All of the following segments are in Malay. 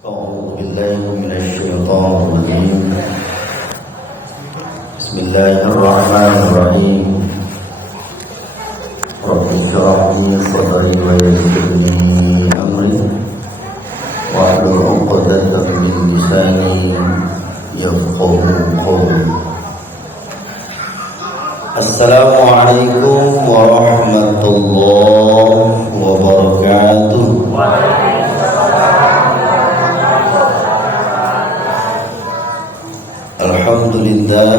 أعوذ بالله من الشيطان الرجيم. بسم الله الرحمن الرحيم. رب اشرح لي صدري ويسر لي أمري واحلل عقدة من لساني يفقهوا قولي. السلام عليكم ورحمة الله وبركاته. الحمد لله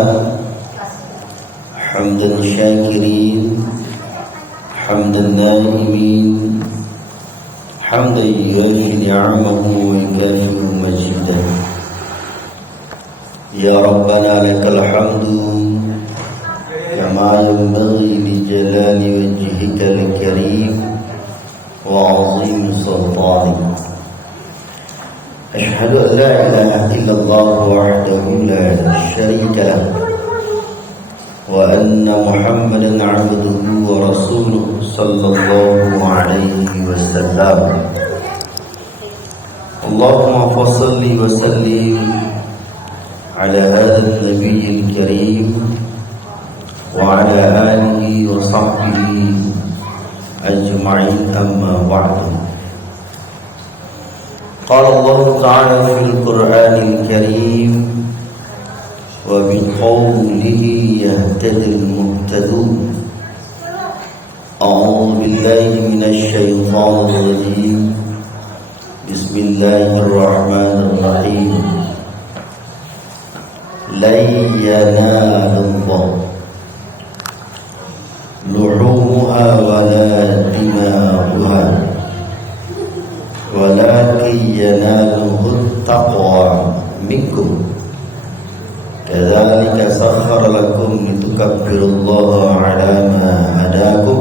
حمدا شاكرين حمدا نائمين حمدا يوافي نعمه ويكافئ مجيدا. يا ربنا لك الحمد كما ينبغي لجلال وجهك الكريم وعظيم سلطانك. أشهد أن لا إله إلا الله وحده لا شريك له وأن محمدا عبده ورسوله صلى الله عليه وسلم. اللهم صل وسلم على هذا النبي الكريم وعلى آله وصحبه أجمعين. أما بعد، قال الله تعالى في القرآن الكريم: وبقوله يهتدي المهتدون. أعوذ بالله من الشيطان الرجيم. بسم الله الرحمن الرحيم. لن ينال الله لحومها ولا دماؤها ولكن يناله التقوى منكم كذلك سخر لكم لتكبروا الله على ما هداكم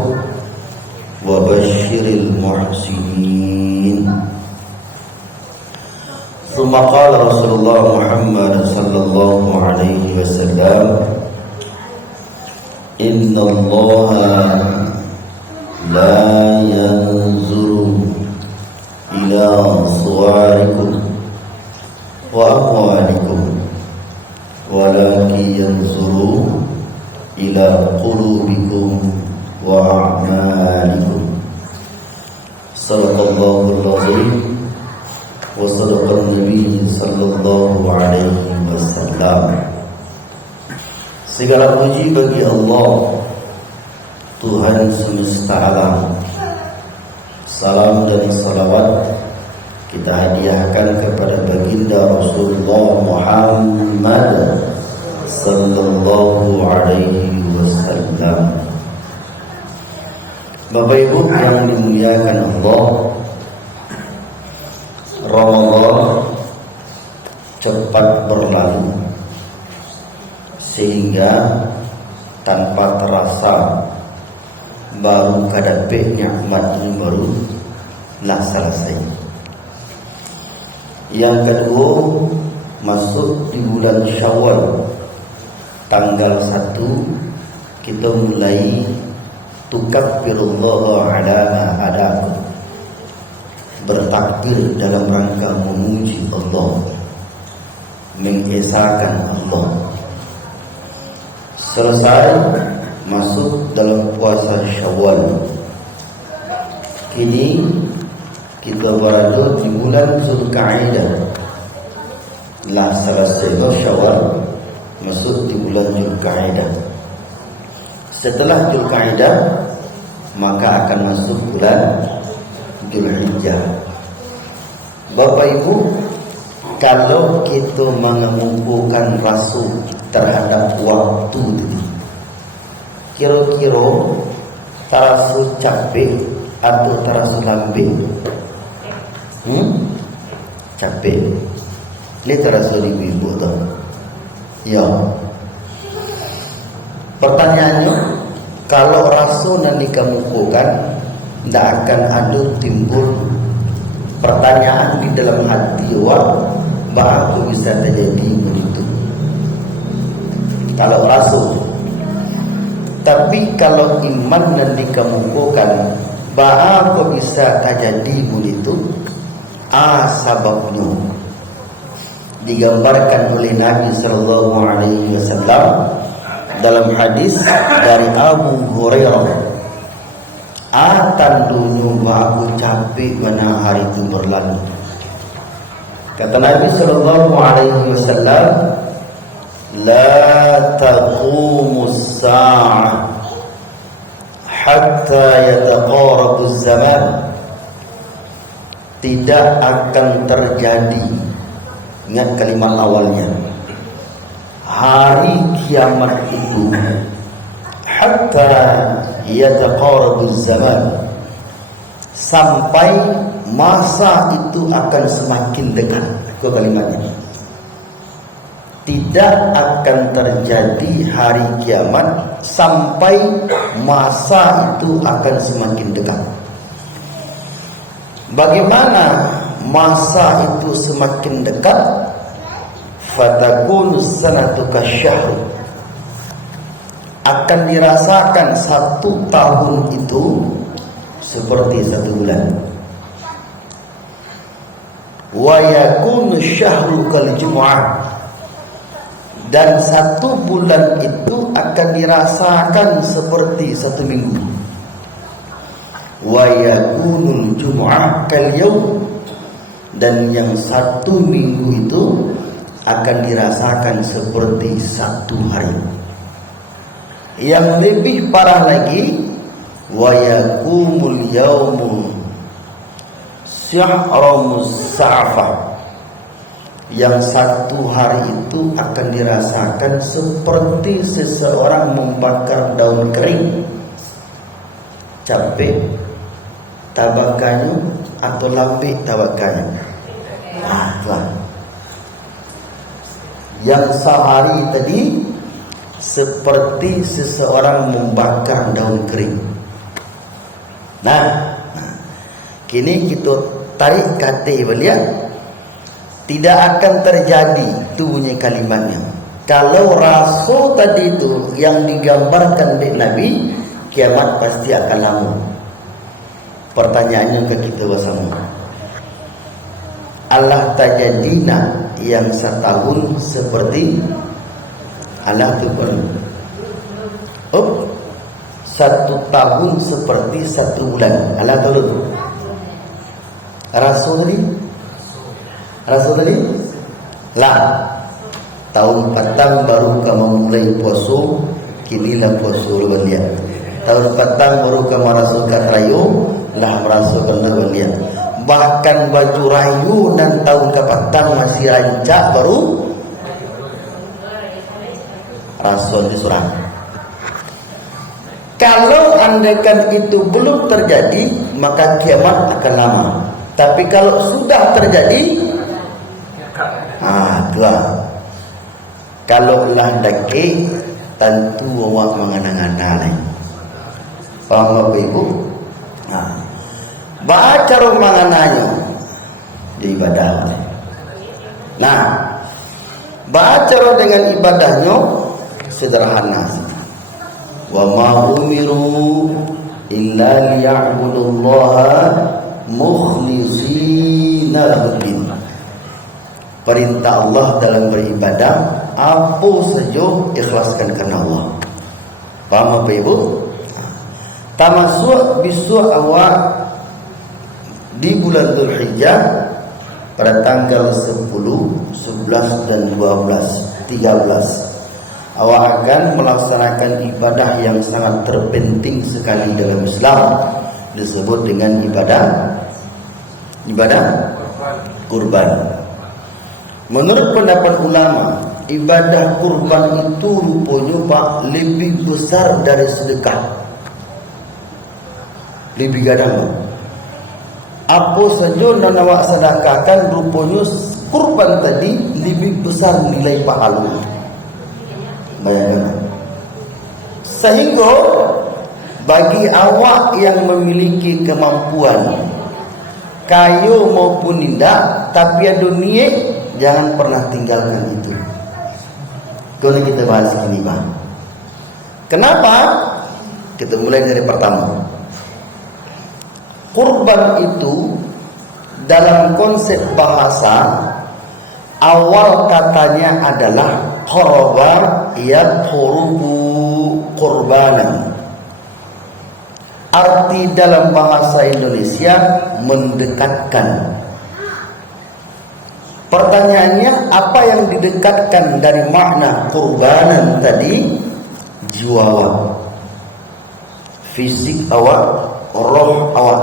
وبشر المحسنين. ثم قال رسول الله محمد صلى الله عليه وسلم: إن الله لا ينظر إلى صوركم وأموالكم ولكن ينظر إلى قلوبكم وأعمالكم. صدق الله العظيم وصدق النبي صلى الله عليه وسلم. Segala puji bagi Allah, Tuhan semesta alam. Salam dan salawat kita hadiahkan kepada baginda Rasulullah Muhammad sallallahu alaihi wasallam. Bapak Ibu yang dimuliakan Allah, Ramadan cepat berlalu sehingga tanpa terasa baru kadape nikmat ini baru nak selesai. Yang kedua, masuk di bulan Syawal tanggal 1 kita mulai tukabbirullah ala ma hadakum, bertakbir dalam rangka memuji Allah, mengesahkan Allah. Selesai masuk dalam puasa Syawal. Kini kita berada di bulan Zulkaidah. Lah selesai Syawal, masuk di bulan Zulkaidah. Setelah Zulkaidah, maka akan masuk bulan Zulhijjah. Bapak Ibu, kalau kita mengumpulkan rasa terhadap waktu ini, kira-kira terasa capek atau terasa lambat? Capek. Ini terasa ibu-ibu tu. Ya. Pertanyaannya, kalau rasa nanti kamu bukan, tidak akan ada timbul pertanyaan di dalam hati awak, bahawa bisa terjadi begitu. Kalau rasa. Tapi kalau iman dan dikemukakan, bahawa bisa terjadi begitu, sebabnya digambarkan oleh Nabi sallallahu alaihi wasallam dalam hadis dari Abu Hurairah. Atan dulu aku capek mana hari itu berlalu. Kata Nabi sallallahu alaihi wasallam, la taqumus sa'ah hatta yataqarabuz zaman. Tidak akan terjadi, ingat kalimat awalnya, hari kiamat itu, hatta yataqarabuz zaman, sampai masa itu akan semakin dekat. Itu kalimatnya. Tidak akan terjadi hari kiamat sampai masa itu akan semakin dekat. Bagaimana masa itu semakin dekat? Fatakunu sanatu kasyahr, akan dirasakan 1 tahun itu seperti 1 bulan. Wa yakunu syahru kal jumu'ah, dan 1 bulan itu akan dirasakan seperti 1 minggu. Wa yakunul jumu'ah kal yaum, dan yang 1 minggu itu akan dirasakan seperti 1 hari. Yang lebih parah lagi, wa yakumul yaumu syahramus sa'fah, yang 1 hari itu akan dirasakan seperti seseorang membakar daun kering. Capek tabakannya atau lambe tabakannya? Yang sehari tadi seperti seseorang membakar daun kering. Nah, kini kita tarik kata beliau, tidak akan terjadi tu punya kalimatnya. Kalau rasul tadi itu yang digambarkan oleh Nabi, kiamat pasti akan lama. Pertanyaannya ke kita bersama, Allah tajadina yang 1 tahun seperti Allah tu pun 1 tahun seperti 1 bulan. Allah tahu tu. Rasul tadi lah, tahun petang baru kamu mulai puasa, kinilah puasa beliau. Tahun petang baru kamu rasukan rayu, lah merasukan beliau. Bahkan baju rayu dan tahun ke petang masih rancak baru rasul disurah. Kalau andaikan itu belum terjadi, maka kiamat akan lama. Tapi kalau sudah terjadi, itulah. Kalau lah dake, tentu awak mengana-ngana lain. Paham Bapak Ibu? Baca mangananya di ibadah. Nah, baca dengan ibadahnya sederhana. Wa ma umiru illa liya'budullaha mukhlishina lahud-din. Perintah Allah dalam beribadah, apa saja ikhlaskan karena Allah. Paham Bapak Ibu? Tamasuk bisu awal di bulan Dzulhijjah pada tanggal 10, 11 dan 12, 13. Awak akan melaksanakan ibadah yang sangat terpenting sekali dalam Islam, disebut dengan ibadah kurban. Menurut pendapat ulama, ibadah kurban itu rupanya lebih besar dari sedekah, lebih gadang. Apa saja yang awak sedekahkan, rupanya kurban tadi lebih besar nilai pahala. Bayangkan. Sehingga bagi awak yang memiliki kemampuan, kayu maupun tidak, tapi ada niat, jangan pernah tinggalkan itu. Kalau kita bahas ini, Bang. Kenapa? Kita mulai dari pertama. Kurban itu dalam konsep bahasa Awal katanya adalah qaraba yaqrubu qurbanan. Arti dalam bahasa Indonesia mendekatkan. Pertanyaannya, apa yang didekatkan dari makna qurbanan tadi? Jiwa awak, fisik awak, roh awak.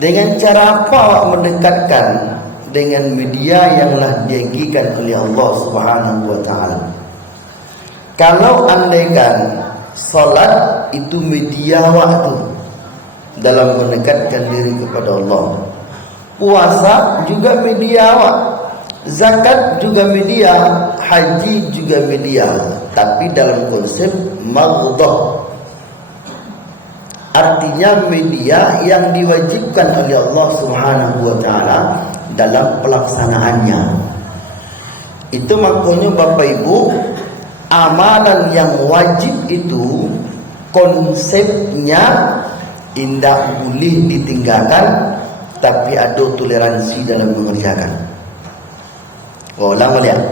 Dengan cara apa awak mendekatkan? Dengan media yang telah dijanjikan oleh Allah Subhanahu wa taala. Kalau andaikan salat itu media awak tu dalam mendekatkan diri kepada Allah, puasa juga media awak, zakat juga media, haji juga media, tapi dalam konsep maghdah. Artinya media yang diwajibkan oleh Allah Subhanahu wa taala dalam pelaksanaannya. Itu makanya Bapak Ibu, amalan yang wajib itu konsepnya tidak boleh ditinggalkan, tapi ada toleransi dalam mengerjakan. Ulang lihat.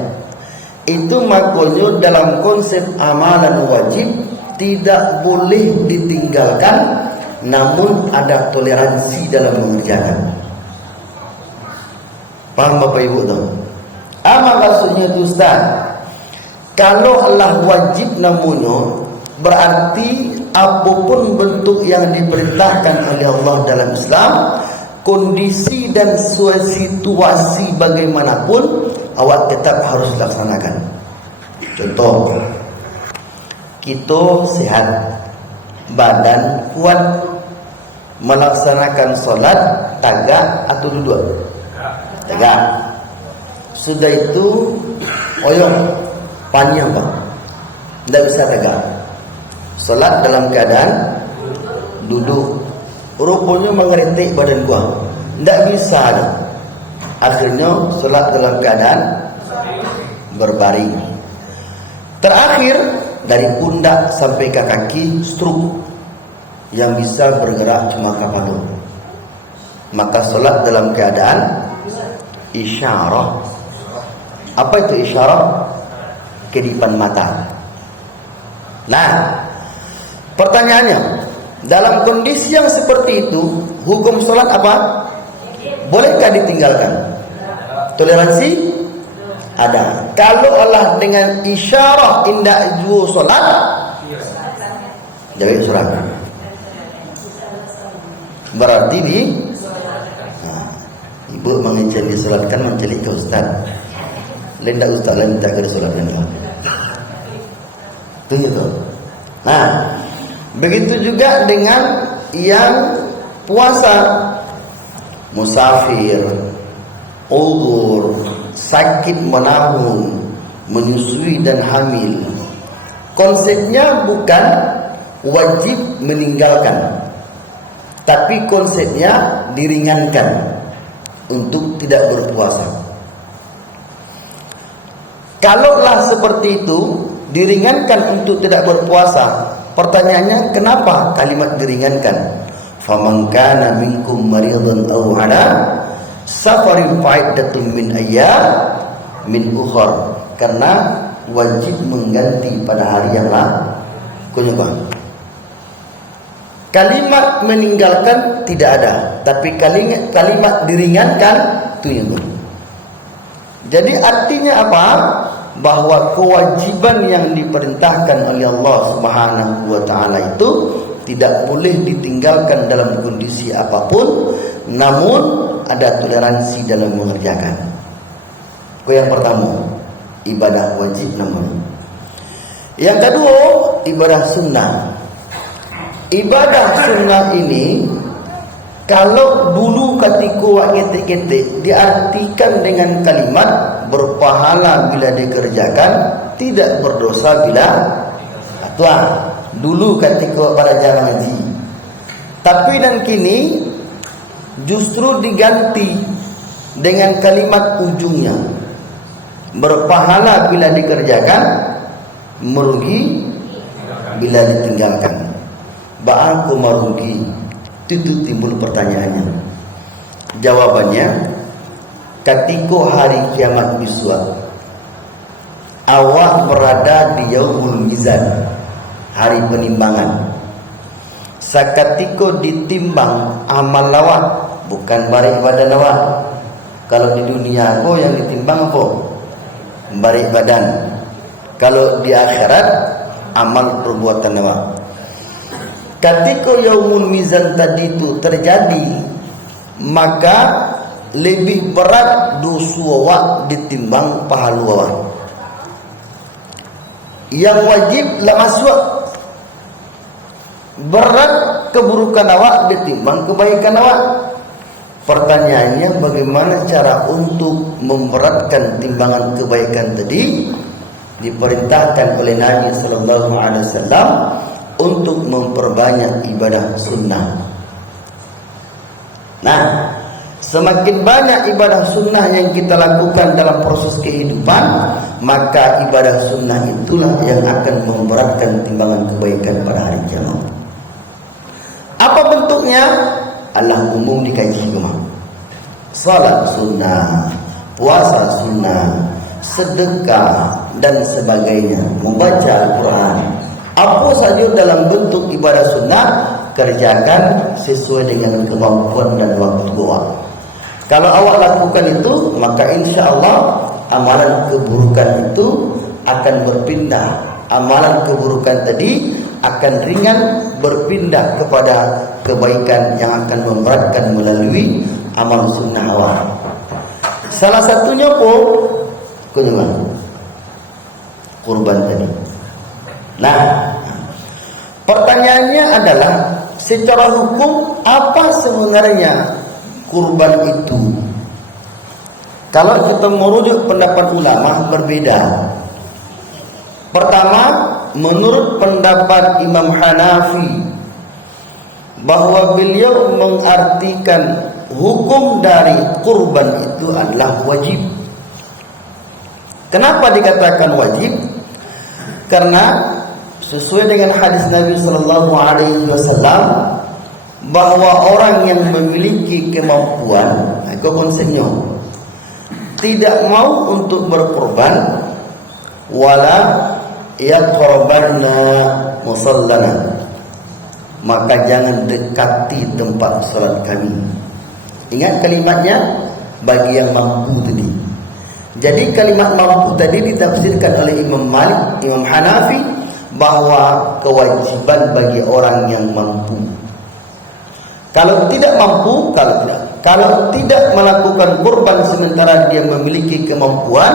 Itu makanya dalam konsep amalan wajib tidak boleh ditinggalkan, namun ada toleransi dalam mengerjakan. Paham Bapak Ibu tu? Apa maksudnya tu Ustaz? Kalau Allah wajib namanya, berarti apapun bentuk yang diperintahkan oleh Allah dalam Islam, kondisi dan situasi bagaimanapun awak tetap harus laksanakan. Contoh, kita sehat, badan kuat, melaksanakan solat tegak atau duduk? Tegak. Sudah itu oyong panjang bang, tidak bisa tegak. Solat dalam keadaan duduk, rupanya mengeretik badan gua, tidak bisa. Akhirnya solat dalam keadaan berbaring. Terakhir dari pundak sampai ke kaki stroke, yang bisa bergerak cuma kepala. Maka solat dalam keadaan isyarah. Apa itu isyarah? Kedipan mata. Nah, pertanyaannya, dalam kondisi yang seperti itu, hukum solat apa? Bolehkah ditinggalkan? Toleransi ada. Kalau Allah dengan isyarah indah jua solat, jawab solat. Berarti ibu mengencari solat kan mencari ke ustaz. Lenda ustaz lain minta ke solat lenda. Itu gitu. Nah, begitu juga dengan yang puasa, musafir, uzur, sakit menahun, menyusui dan hamil. Konsepnya bukan wajib meninggalkan, tapi konsepnya diringankan untuk tidak berpuasa. Kalaulah seperti itu, diringankan untuk tidak berpuasa, pertanyaannya kenapa kalimat diringankan? Faman kana minkum maridan aw ala safarin fa'iddatun min ayyam min ukhra, karena wajib mengganti pada hari yang lain. Kalimat meninggalkan tidak ada, tapi kalimat diringankan itu yang. Jadi artinya apa? Bahwa kewajiban yang diperintahkan oleh Allah Subhanahu wa taala itu tidak boleh ditinggalkan dalam kondisi apapun, namun ada toleransi dalam mengerjakan. Yang pertama, ibadah wajib namanya. Yang kedua, ibadah sunnah. Ibadah sunnah ini, kalau dulu ketika ketik-ketik diartikan dengan kalimat berpahala bila dikerjakan, tidak berdosa bila tuan. Dulu ketika para jamaah haji. Tapi dan kini justru diganti dengan kalimat ujungnya, berpahala bila dikerjakan, merugi bila ditinggalkan. Ba'aku merugi. Itu timbul pertanyaannya. Jawabannya, ketika hari kiamat besok, awak berada di yaumul mizan, hari penimbangan. Seketika ditimbang amal lawak, bukan barik badan awak. Kalau di dunia aku yang ditimbang apa? Barik badan. Kalau di akhirat amal perbuatan awak. Ketika yaumul mizan tadi itu terjadi, maka lebih berat dosa awak ditimbang pahala awak. Yang wajib lah masuk, berat keburukan awak ditimbang kebaikan awak. Pertanyaannya, bagaimana cara untuk memberatkan timbangan kebaikan tadi? Diperintahkan oleh Nabi sallallahu alaihi wasallam untuk memperbanyak ibadah sunnah. Nah, semakin banyak ibadah sunnah yang kita lakukan dalam proses kehidupan, maka ibadah sunnah itulah yang akan memberatkan timbangan kebaikan pada hari kiamat. Apa bentuknya? Allah umum dikaji rumah. Salat sunnah, puasa sunnah, sedekah dan sebagainya, membaca Al-Quran. Apa saja dalam bentuk ibadah sunnah, kerjakan sesuai dengan kemampuan dan waktu awak. Kalau awak lakukan itu, maka insya Allah amalan keburukan itu akan berpindah. Amalan keburukan tadi akan ringan berpindah kepada kebaikan yang akan memberatkan melalui amal sunnah awak. Salah satunya kurban tadi. Nah, pertanyaannya adalah, secara hukum apa sebenarnya kurban itu? Kalau kita merujuk pendapat ulama berbeda. Pertama, menurut pendapat Imam Hanafi, bahwa beliau mengartikan hukum dari kurban itu adalah wajib. Kenapa dikatakan wajib? Karena sesuai dengan hadis Nabi sallallahu alaihi wasallam, bahwa orang yang memiliki kemampuan, itu konsepnya, tidak mau untuk berkorban, wala yaqrabanna musallana, maka jangan dekati tempat salat kami. Ingat kalimatnya, bagi yang mampu tadi. Jadi kalimat mampu tadi ditafsirkan oleh Imam Malik, Imam Hanafi, bahwa kewajiban bagi orang yang mampu. Kalau tidak mampu, kalau tidak melakukan kurban sementara dia memiliki kemampuan,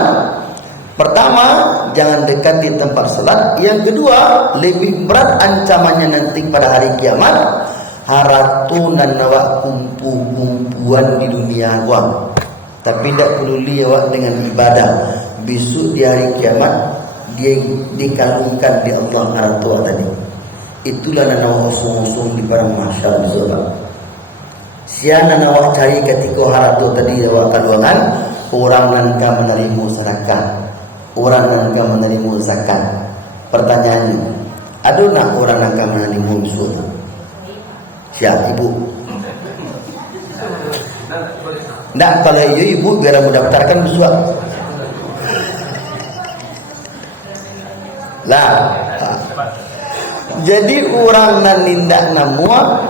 pertama, jangan dekati tempat salat. Yang kedua, lebih berat ancamannya nanti pada hari kiamat. Haratunan awak kumpuan di dunia awak, tapi tidak peduli awak dengan ibadah. Besok di hari kiamat dia dikalungkan di Allah haratu tadi. Itulah nana usung-usung di barang mahsyar besok. Siapa nana cari ketika haratu tadi awak kalungan, orang nanti menerima sedekah, orang nanti menerima zakat. Pertanyaannya, ada nak orang nanti menerima usul? Siap ibu? Nak, kalau ibu biar mendaftarkan besok. Lah, jadi orang nan nindak namua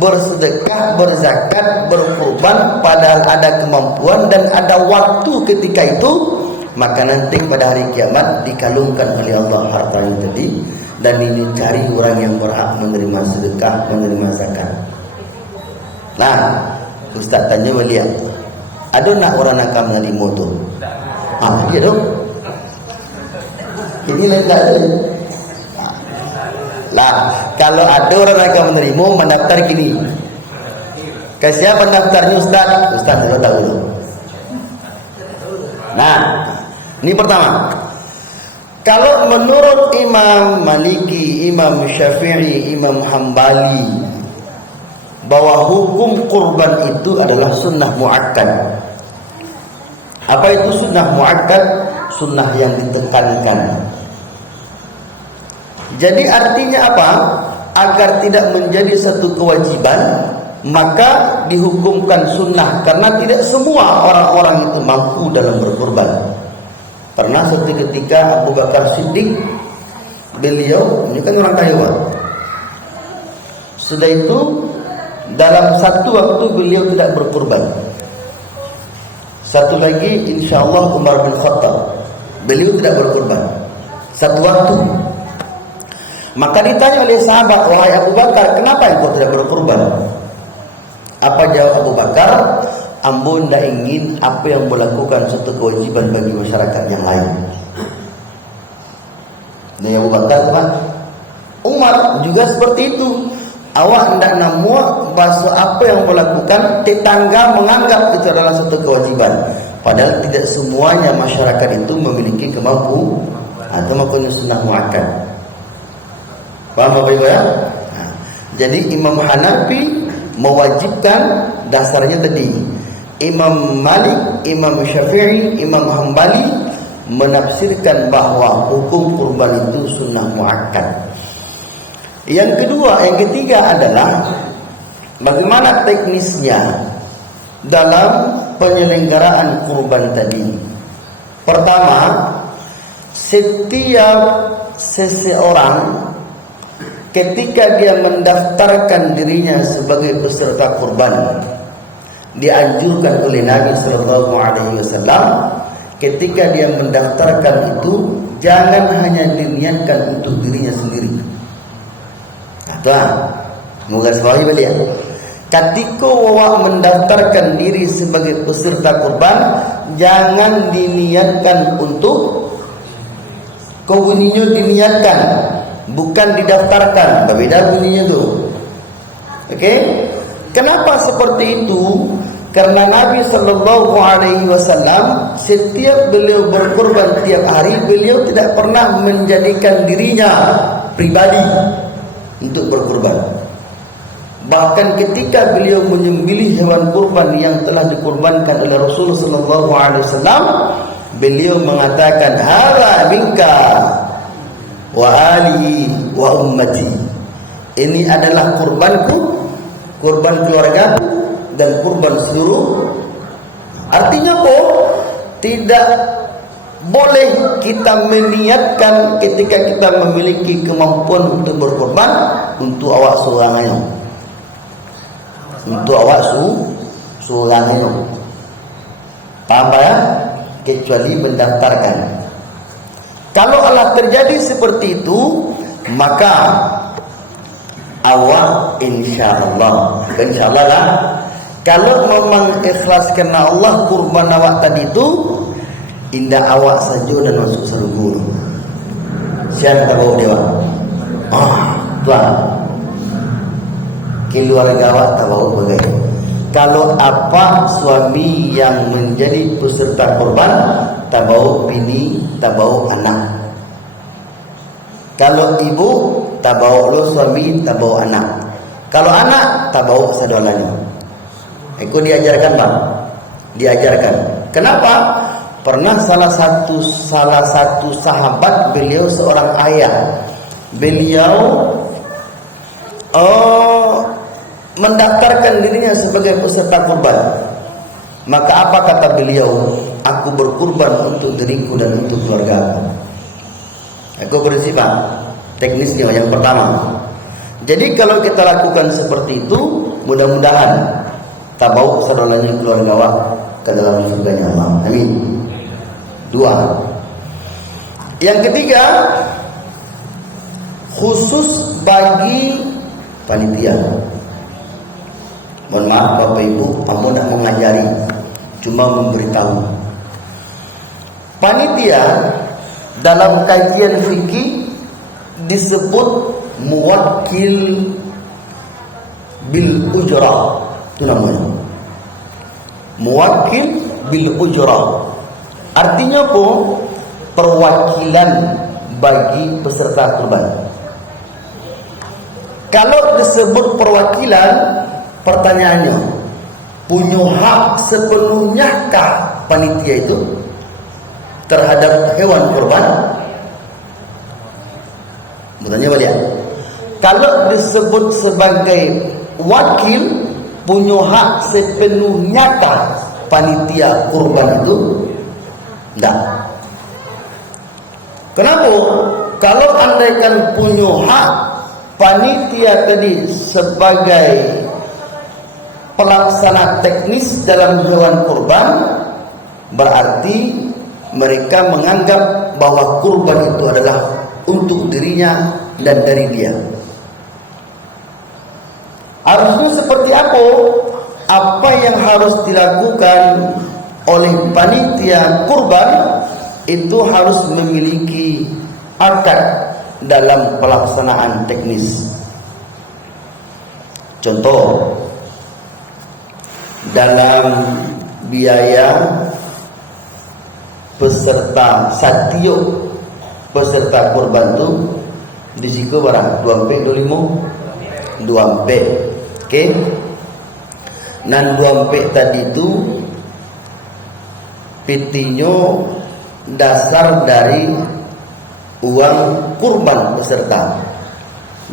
bersedekah, berzakat, berkurban, padahal ada kemampuan dan ada waktu ketika itu, maka nanti pada hari kiamat dikalungkan oleh Allah hartanya tadi. Dan ini cari orang yang berhak menerima sedekah, menerima zakat. Nah, Ustaz tanya beliau, ada nak orang nak menerima tu? Dia dong. Ini lain tak ada. Lah, kalau ada orang yang akan menerima, mendaftar gini. Ke siapa mendaftarnya Ustaz? Ustaz tidak tahu dulu. Nah, ini pertama. Kalau menurut Imam Maliki, Imam Syafi'i, Imam Hambali, bahwa hukum kurban itu adalah sunnah muakkad. Apa itu sunnah muakkad? Sunnah yang ditekankan. Jadi artinya apa? Agar tidak menjadi satu kewajiban, maka dihukumkan sunnah karena tidak semua orang-orang itu mampu dalam berkurban. Pernah suatu ketika Abu Bakar Siddiq, beliau ini kan orang kaya, sudah itu dalam satu waktu beliau tidak berkurban. Satu lagi insyaallah Umar bin Khattab, beliau tidak berkurban satu waktu. Maka ditanya oleh sahabat, wahai Abu Bakar, kenapa engkau tidak berkurban? Apa jawab Abu Bakar? Ambo tidak ingin apa yang melakukan suatu kewajiban bagi masyarakat yang lain. Nah, Abu Bakar kan, Umar juga seperti itu. Awak tidak namua bahasa apa yang melakukan tetangga menganggap itu adalah satu kewajiban. Padahal tidak semuanya masyarakat itu memiliki kemampuan atau melakukan sunnah muakkad. Paham Bapak Ibu ya? Nah, jadi Imam Hanafi mewajibkan dasarnya tadi. Imam Malik, Imam Syafi'i, Imam Hambali menafsirkan bahwa hukum kurban itu sunnah muakkad. Yang ketiga adalah bagaimana teknisnya dalam penyelenggaraan kurban tadi. Pertama, setiap seseorang ketika dia mendaftarkan dirinya sebagai peserta kurban, dianjurkan oleh Nabi Sallallahu Alaihi Wasallam ketika dia mendaftarkan itu jangan hanya diniatkan untuk dirinya sendiri. Tuan, menggarisbawahi beliau. Ketika awak mendaftarkan diri sebagai peserta kurban, jangan diniatkan untuk kau bunyinya diniatkan, bukan didaftarkan. Berbeda bunyinya tu. Okey? Kenapa seperti itu? Karena Nabi Sallallahu Alaihi Wasallam setiap beliau berkurban tiap hari, beliau tidak pernah menjadikan dirinya pribadi untuk berkurban. Bahkan ketika beliau menyembelih hewan kurban yang telah dikurbankan oleh Rasulullah Sallallahu Alaihi Wasallam, beliau mengatakan, "Hadza minka wa ali wa ummati." Ini adalah kurbanku, kurban keluargaku dan kurban seluruh. Artinya apa? Tidak boleh kita meniatkan ketika kita memiliki kemampuan untuk berkorban untuk awak seorang. Untuk awak seorang. Paham ya? Kecuali mendaftarkan. Kalau Allah terjadi seperti itu, maka awak insyaallah lah. Kalau memang ikhlas karena Allah kurban awak tadi itu, indah awak saja dan masuk surga. Siapa tahu dia? Tuan. Keluarga awak tahu bagaimana. Kalau apa suami yang menjadi peserta kurban, tahu bini, tahu anak. Kalau ibu, tahu lo suami, tahu anak. Kalau anak, tahu saudaranya. Itu diajarkan bang, diajarkan. Kenapa? Pernah salah satu sahabat, beliau seorang ayah, beliau mendaftarkan dirinya sebagai peserta kurban. Maka apa kata beliau? Aku berkurban untuk diriku dan untuk keluarga. Aku prinsip teknisnya yang pertama. Jadi kalau kita lakukan seperti itu, mudah-mudahan tabau saudaranya keluarga awak ke dalam surganya Allah. Amin. 2. Yang ketiga, khusus bagi panitia. Mohon maaf Bapak Ibu, kamu tidak mengajari, cuma memberitahu. Panitia dalam kajian fikih disebut muwakkil bil ujrah. Itu namanya muwakkil bil ujrah. Artinya apa? Perwakilan bagi peserta kurban. Kalau disebut perwakilan, pertanyaannya, punya hak sepenuhnyakah panitia itu terhadap hewan kurban? Bertanya balik. Kalau disebut sebagai wakil, punya hak sepenuhnya kah panitia kurban itu? Tidak. Kenapa? Kalau andaikan punya hak panitia tadi sebagai pelaksana teknis dalam hewan kurban, berarti mereka menganggap bahwa kurban itu adalah untuk dirinya dan dari dia. Harusnya seperti apa? Apa yang harus dilakukan oleh panitia kurban itu harus memiliki akad dalam pelaksanaan teknis. Contoh, dalam biaya peserta satio peserta kurban itu disiko barang 2 ampek. Oke. Nan 2 ampek tadi itu pitinyo dasar dari uang kurban peserta.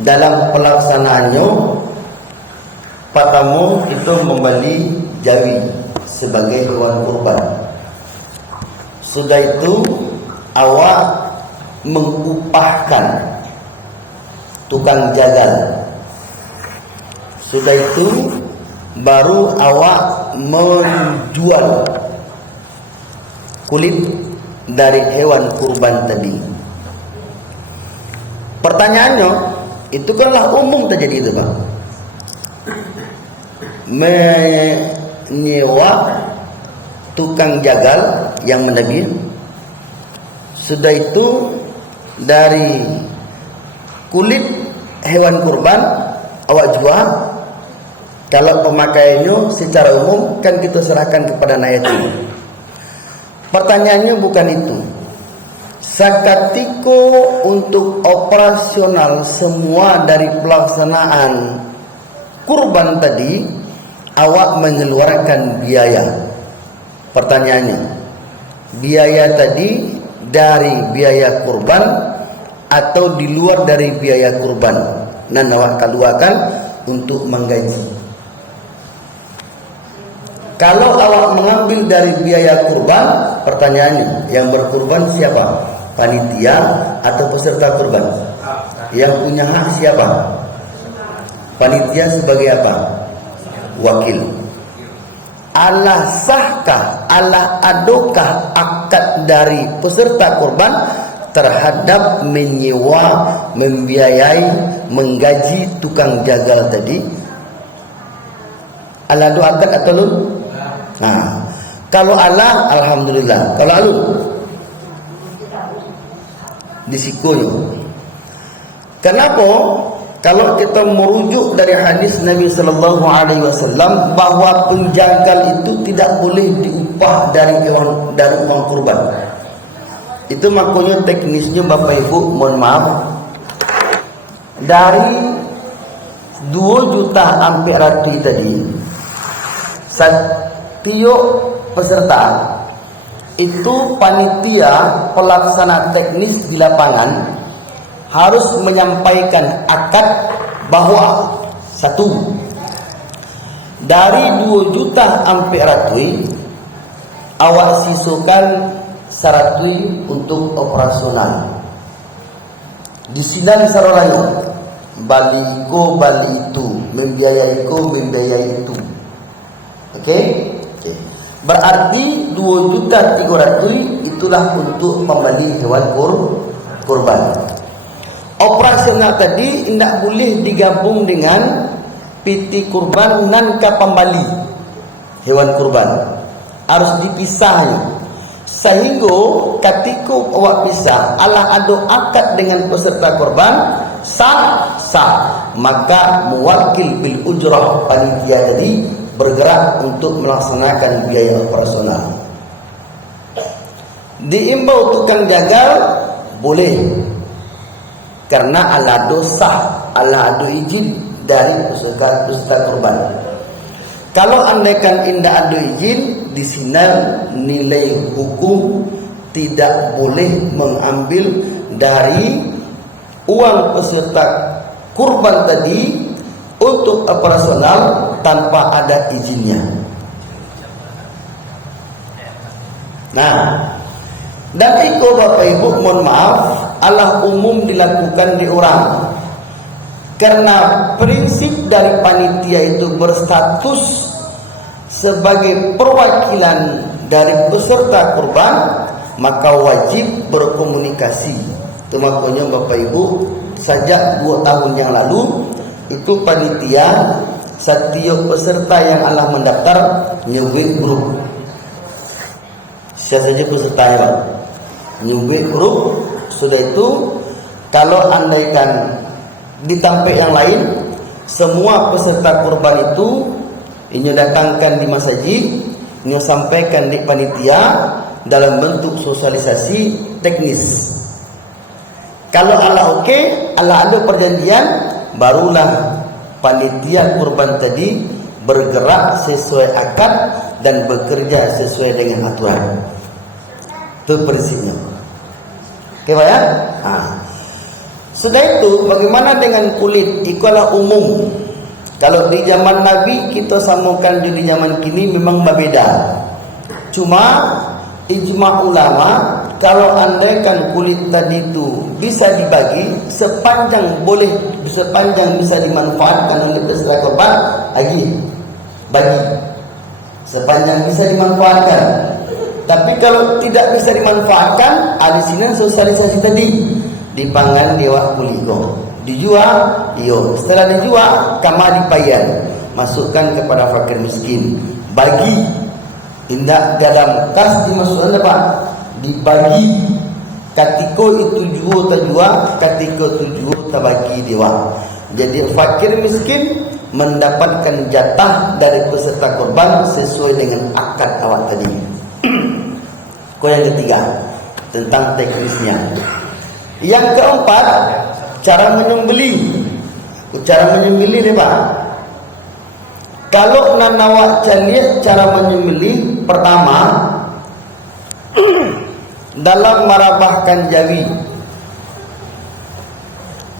Dalam pelaksanaannya patamu itu membeli jawi sebagai hewan kurban. Sudah itu awak mengupahkan tukang jagal. Sudah itu baru awak menjual kulit dari hewan kurban tadi. Pertanyaannya, itu kanlah umum terjadi itu, Pak. Menyewa tukang jagal yang menagih. Sudah itu dari kulit hewan kurban awak jual. Kalau pemakaiannya secara umum kan kita serahkan kepada nayati. Pertanyaannya bukan itu. Sakatiko untuk operasional semua dari pelaksanaan kurban tadi awak mengeluarkan biaya. Pertanyaannya, biaya tadi dari biaya kurban atau di luar dari biaya kurban? Nan awak keluarkan untuk menggaji. Kalau awak mengambil dari biaya kurban, pertanyaannya, yang berkurban siapa? Panitia atau peserta kurban? Yang punya hak siapa? Panitia sebagai apa? Wakil. Allah sahkah, Allah adokah akad dari peserta kurban terhadap menyewa, membiayai, menggaji tukang jagal tadi? Allah ado akad atau lun? Nah, kalau Allah, alhamdulillah. Kalau alun, disikonya. Kenapa? Kalau kita merujuk dari hadis Nabi Sallallahu Alaihi Wasallam bahwa penjagal itu tidak boleh diupah dari uang kurban. Itu makanya teknisnya Bapak Ibu, mohon maaf, dari 2 juta ampere rati tadi, setiap peserta itu panitia pelaksana teknis di lapangan harus menyampaikan akad bahwa satu, dari 2 juta ampere rati awak sisukan 100 untuk operasional. Di sidang sarolanya bali itu, membiayai itu. Oke? Berarti 2.300.000 itulah untuk membeli hewan kurban. Operasional tadi tidak boleh digabung dengan piti kurban dan pembali hewan kurban. Harus dipisahnya. Sehingga ketika awak pisah, Allah ada akad dengan peserta kurban, sah, maka muwakil bil ujrah panitia tadi bergerak untuk melaksanakan biaya operasional. Diimbau tukang jagal boleh, karena Allah sah, Allah ada izin dari peserta kurban. Kalau andaikan indah ada izin, di sini nilai hukum tidak boleh mengambil dari uang peserta kurban tadi untuk operasional tanpa ada izinnya. Nah, dan itu Bapak Ibu mohon maaf, Allah umum dilakukan di orang. Karena prinsip dari panitia itu berstatus sebagai perwakilan dari peserta kurban, maka wajib berkomunikasi. Itu makanya Bapak Ibu, sejak 2 tahun yang lalu itu panitia setiap peserta yang Allah mendaftar nyubit grup. Siapa saja pesertanya Pak, nyubit grup. Sudah itu kalau andaikan di tempat yang lain semua peserta kurban itu ini datangkan di masjid, ini sampaikan di panitia dalam bentuk sosialisasi teknis. Kalau Allah oke, Allah ada perjanjian, barulah panitia kurban tadi bergerak sesuai akad dan bekerja sesuai dengan aturan. Itu prinsipnya. Oke Pak ya? Nah, sudah itu bagaimana dengan kulit? Itulah umum. Kalau di zaman Nabi kita samakan di zaman kini memang berbeda. Cuma ijma ulama, kalau andaikan kulit tadi itu bisa dibagi sepanjang boleh, sepanjang bisa dimanfaatkan oleh peserta korban, bagi sepanjang bisa dimanfaatkan. Tapi kalau tidak bisa dimanfaatkan, ada sini sosialisasi tadi dipangan dewa kuliko, dijual, iyo. Setelah dijual, kama dipayan, masukkan kepada fakir miskin, bagi. Tindak dalam kas dimasukkan apa? Dibagi. Katiko itu jual tak jual, katiko itu jual tak bagi dewa. Jadi fakir miskin mendapatkan jatah dari peserta korban sesuai dengan akad awal tadi. Yang ketiga tentang teknisnya. Yang keempat, cara menyembelih. Cara menyembelih ni Pak. Kalau nak nawak lihat cara menyembelih, pertama dalam merabahkan jawi.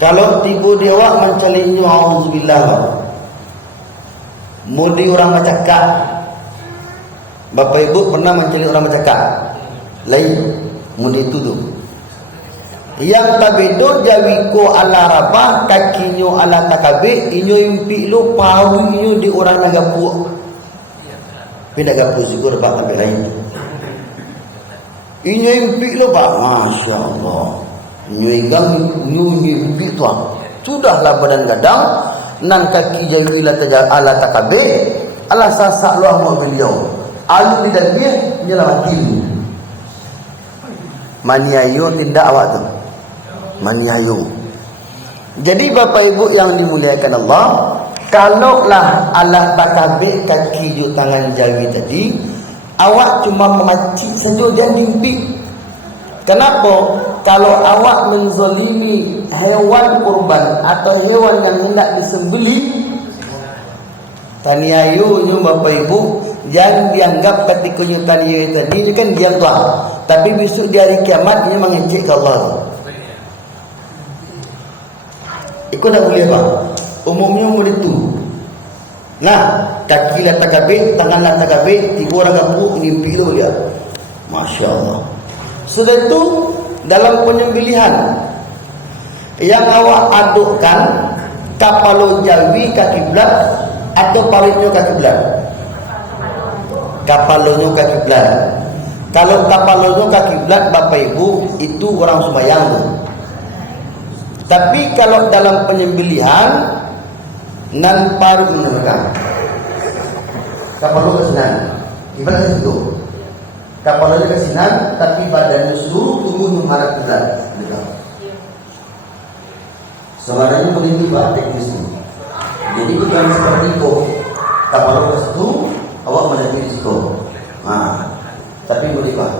Kalau tiba dewa mencelinya, auzubillah, mudi orang macakak. Bapak Ibu pernah menceli orang macakak? Lain, mudi itu tu. Yang tabedo jawiko ala rabah, kakinyo ala takabe, inyo impi lo pau inyo di orang nagapu. Pindah gapu syukur Pak sampai lain. Inyo impi lo Pak, masya Allah. Inyo igang inyo impi tu. Sudahlah badan gadang, nan kaki jawi ala takabe, ala sasak lo mau beliau. Alu tidak dia nyelamatin. Maniayo tindak awak tu. Maniayo. Jadi Bapak Ibu yang dimuliakan Allah, kalaulah Allah takabik kaki ju tangan jawi tadi, awak cuma memacik saja dan mimpi. Kenapa? Kalau awak menzalimi hewan kurban atau hewan yang hendak disembelih, taniayo nyu Bapak Ibu, yang dianggap ketika nyu taniayo tadi ni kan dia tua, tapi besok di hari kiamat dia mengecek ke Allah. Ikut tak boleh Pak. Umumnya begitu. Nah, kaki lah takabik, tangan lah takabik, tiga orang gabung mimpi tu dia. Masya Allah. Sudah itu dalam penyembelihan yang awak adukkan kapalo jawi kaki belah atau paritnya kaki belah. Kapalonya kaki belah. Kalau kapalonya kaki belah Bapak Ibu itu orang sembahyang tu. Tapi kalau dalam penyembelihan nan paru menekan kapal ke sinan, ibarat itu kapalnya ke sinan, tapi badannya seluruh tubuhnya marah berat. Sebenarnya begitu Pak teknisnya. Jadi bukan seperti itu. Kapal ke situ, awak menepi di situ. Nah, tapi boleh Pak.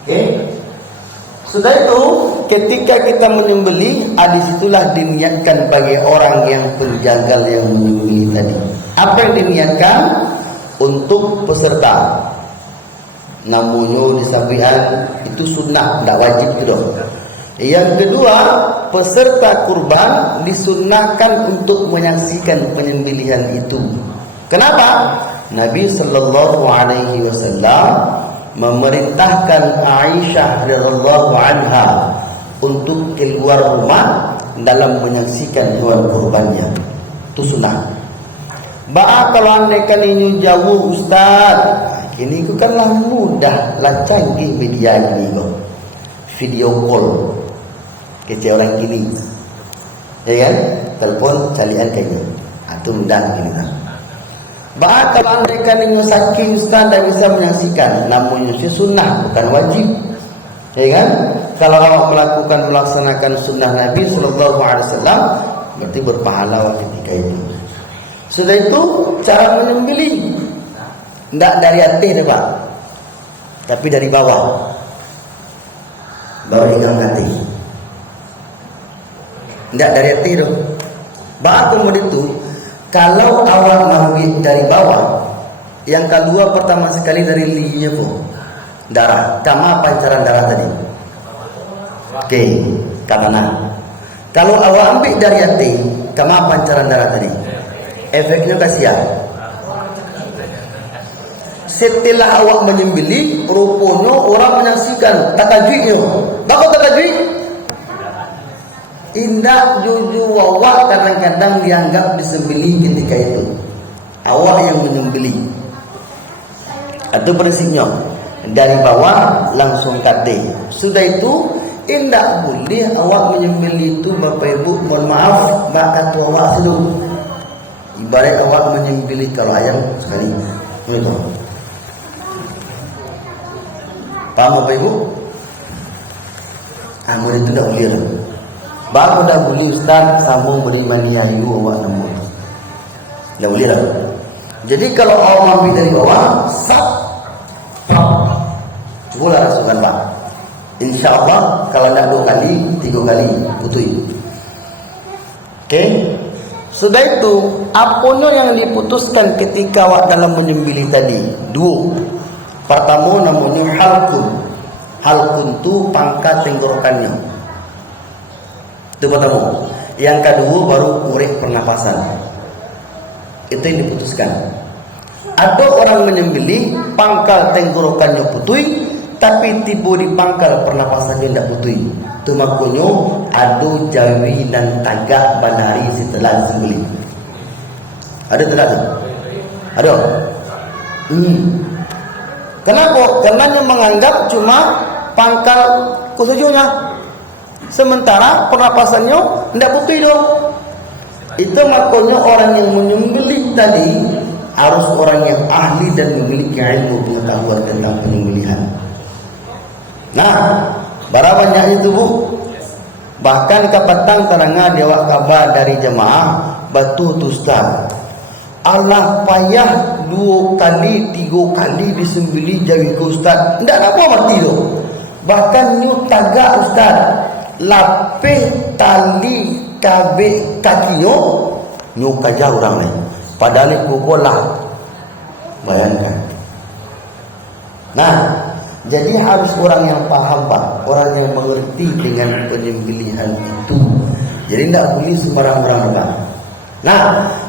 Oke. Sudah itu, ketika kita menyembelih, disitulah diniatkan bagi orang yang penjagal yang menyembelih tadi. Apa yang diniatkan? Untuk peserta. Namunnya disampaikan itu sunnah, tidak wajib gitu. Yang kedua, peserta kurban disunnahkan untuk menyaksikan penyembelihan itu. Kenapa? Nabi sallallahu alaihi wasallam memerintahkan Aisyah radhiyallahu anha untuk keluar rumah dalam menyaksikan hewan kurbannya. Itu sunnah. Kalau anda kan ini jauh ustaz, kini ku kan lah mudah, lah canggih media ini kok. Video call kece orang kini, ya kan? Telepon calian kayaknya, atau mudah gini kan. Kalau anda kan ini sakit ustaz tak bisa menyaksikan, namun itu sunnah bukan wajib, ya kan? Kalau awak melaksanakan sunnah Nabi sallallahu alaihi wasallam, berarti berpahala ketika itu. Sudah itu cara menyembelih tidak dari atas dah Pak, tapi dari bawah. Bawah hingga hati. Tidak dari atas tu. Kemudian itu, kalau awak mengambil dari bawah, yang kedua pertama sekali dari linya pun darah. Kama pancaran darah tadi. Okey, ke mana? Kalau awak ambil dari hati, kama pancaran darah tadi. Efeknya kasihan. Setelah awak menyembelih, rupanya orang menyaksikan takajudnya. Bakal takajud? Indah jujur awak kadang-kadang dianggap disembelih ketika itu. Awak yang menyembelih. Itu prinsipnya. Dari bawah langsung kate. Sudah itu, indah boleh awak menyembelih itu Bapak Ibu, mohon maaf, maka tu awak selalu. Ibarat awak menyembelih kalau ayam sekali. Begitu. Paham Bapak Ibu? Amun itu tak boleh. Baru dah boleh ustaz sambung beri mani ayu awak namun. Tak boleh lah. Jadi kalau awak ambil dari bawah, sap. Cubalah rasulkan Pak. InsyaAllah kalau nak 2 kali, 3 kali putui. Okey. Sudah itu, apanya yang diputuskan ketika awak dalam menyembelih tadi? 2. Pertama namanya halkun. Halkun itu pangkat tenggorokannya. Itu pertama. Yang kedua baru urip pernapasan. Itu yang diputuskan. Ada orang menyembelih pangkal tenggorokannya putui, tapi tiba di pangkal pernapasannya tidak putui. Itu makanya ada jawi dan tagak banari setelah sembelih. Ada tidak tu? Ada. Kenapa? Karena yang menganggap cuma pangkal kusujunya, sementara pernapasannya tidak putih dong. Itu makanya orang yang menyembelih tadi harus orang yang ahli dan memiliki ilmu pengetahuan tentang penyembelihan. Nah, berapa banyak itu Bu? Bahkan kapatang terangah dewa kabar dari jemaah batu tu ustaz. Allah payah 2 kali 3 kali disembelih jawi ke ustaz. Tidak apa mati tu. Bahkan nyu tagak ustaz. Lapih tali kabeh kakinya nyu kaja orang lain. Padahal kukulah. Bayangkan. Nah, jadi harus orang yang paham Pak, orang yang mengerti dengan penyembelihan itu. Jadi tidak boleh sembarang orang rekam. Nah,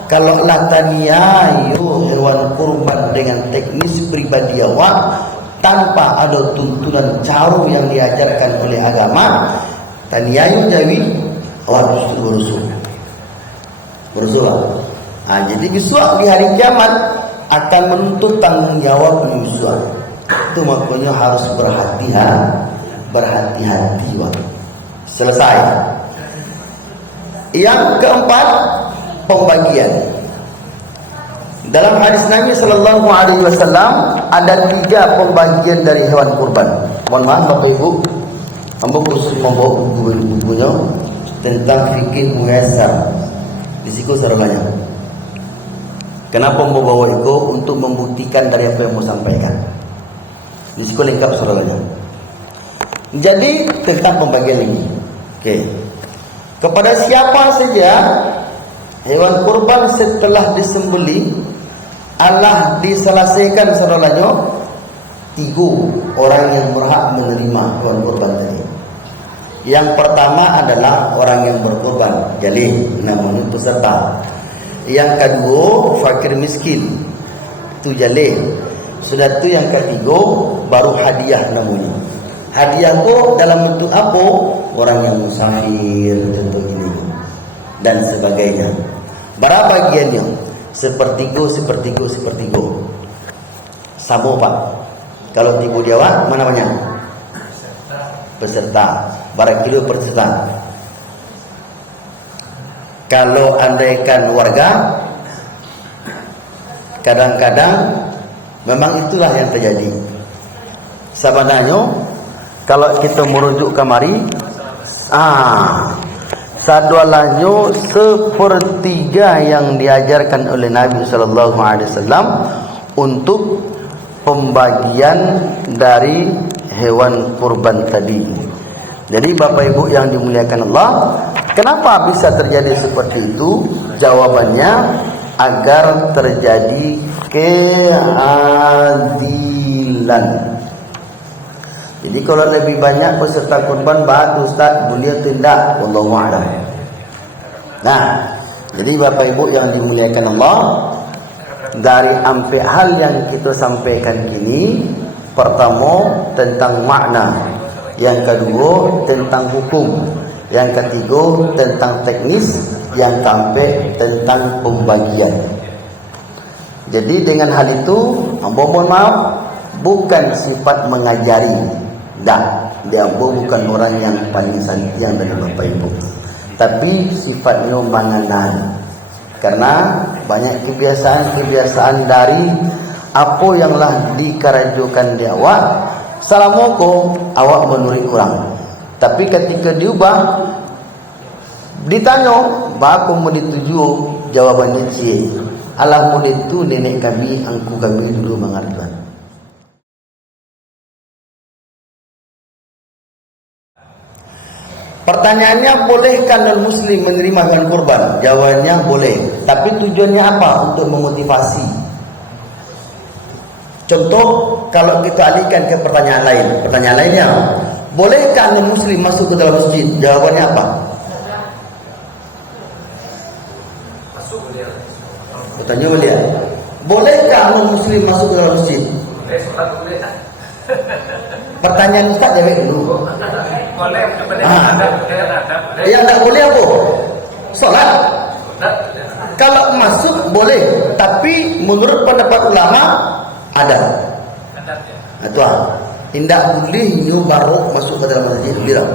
kalau lataniayu hewan kurban dengan teknis pribadi awak tanpa ada tuntunan cara yang diajarkan oleh agama, taniayu jawi awak justru berusul. Jadi besok di hari kiamat akan menuntut tanggung jawab besok. Itu makanya harus berhati-hati. Selesai. Yang keempat, pembagian. Dalam hadis Nabi sallallahu alaihi wasallam ada 3 pembagian dari hewan kurban. Mohon maaf Bapak Ibu, hamba khusus membawa buku-bukunya tentang fikih muyassar. Di situ banyak. Kenapa membawa itu? Untuk membuktikan dari apa yang mau sampaikan. Di situ lengkap soalnya. Jadi tentang pembagian ini. Okey. Kepada siapa saja hewan kurban setelah disembelih Allah diselesaikan soalnya 3 orang yang berhak menerima hewan kurban tadi. Yang pertama adalah orang yang berkorban, jalih, namanya peserta. Yang kedua fakir miskin, itu jalih. Sudah tu yang ketiga baru hadiah namanya. Hadiah tu dalam bentuk apa? Orang yang musafir contoh ini dan sebagainya. Berapa bagiannya? Sepertiga. Sama Pak. Kalau tiga Jawa mana banyak? Peserta. Berapa kilo peserta? Kalau andaikan warga, kadang-kadang memang itulah yang terjadi. Sebenarnya kalau kita merujuk kemari, sadualannya sepertiga yang diajarkan oleh Nabi sallallahu alaihi wasallam untuk pembagian dari hewan kurban tadi. Jadi Bapak Ibu yang dimuliakan Allah, kenapa bisa terjadi seperti itu? Jawabannya agar terjadi keadilan. Jadi kalau lebih banyak peserta kurban, bagus Ustaz, beliau tindak, wallahu a'lam. Nah, jadi Bapak Ibu yang dimuliakan Allah, dari empat hal yang kita sampaikan kini, pertama tentang makna, yang kedua tentang hukum, yang ketiga tentang teknis, yang keempat tentang pembagian. Jadi dengan hal itu, mohon maaf, bukan sifat mengajari, dia bukan orang yang paling santiang dari Bapak Ibu, tapi sifatnya manganan. Karena banyak kebiasaan dari apa yang lah dikarajukan di awak, salamoko awak menuri kurang. Tapi ketika diubah, ditanya, baku mau dituju, jawabannya cie. Allah mau itu nenek kami, angku kami dulu mengartikan. Pertanyaannya, bolehkah non-muslim menerima hewan kurban? Jawabannya boleh. Tapi tujuannya apa? Untuk memotivasi. Contoh, kalau kita alihkan ke pertanyaan lain. Pertanyaan lainnya, bolehkah non-muslim masuk ke dalam masjid? Jawabannya apa? Masuk dia. Bertanya dia, bolehkah non-muslim masuk ke dalam masjid? Boleh, sholat boleh. Pertanyaan Ustaz jawab dulu. Boleh, yang tak boleh apa? Sholat. Kalau masuk boleh, tapi menurut pendapat ulama ada. Itu tidak boleh baru masuk ke dalam masjid bilang.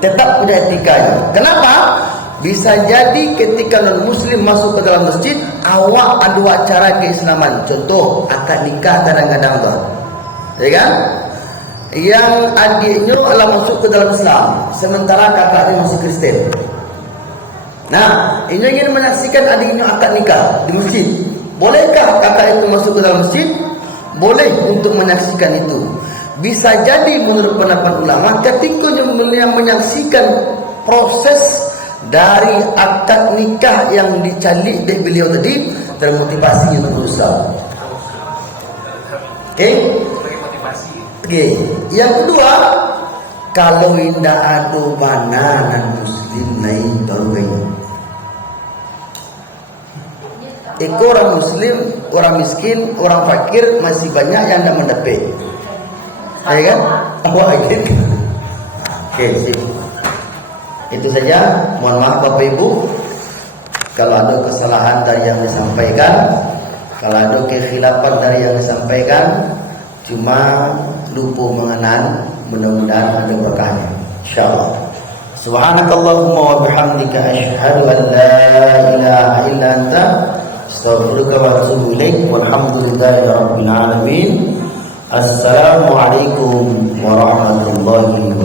Tetap punya etikanya. Kenapa? Bisa jadi ketika non-muslim masuk ke dalam masjid, awak ada acara keislaman. Contoh, akad nikah kadang-kadang tuh. Ya kan? Yang adiknya adalah masuk ke dalam Islam, sementara kakaknya masih Kristen. Nah, ini ingin menyaksikan adiknya akad nikah di masjid. Bolehkah kakak itu masuk ke dalam masjid? Boleh untuk menyaksikan itu. Bisa jadi menurut pendapat ulama, ketika yang menyaksikan proses dari akad nikah yang dicalik dari beliau tadi, termotivasi untuk berusaha. Oke? Oke. Yang kedua, kalau tidak ada bananan muslim naik baru ini. Orang muslim, orang miskin, orang fakir masih banyak yang tidak mendapat. Ya kan? Gitu. Oke, sip. Itu saja. Mohon maaf Bapak Ibu kalau ada kesalahan dari yang disampaikan, kalau ada kekhilafan dari yang disampaikan, cuma lupa mengenal, mudah-mudahan ada berkahnya insyaallah. Subhanakallahumma wa bihamdika asyhadu an la ilaha illa anta astaghfiruka wa atubu ilaik. Walhamdulillahi rabbil alamin. Assalamualaikum warahmatullahi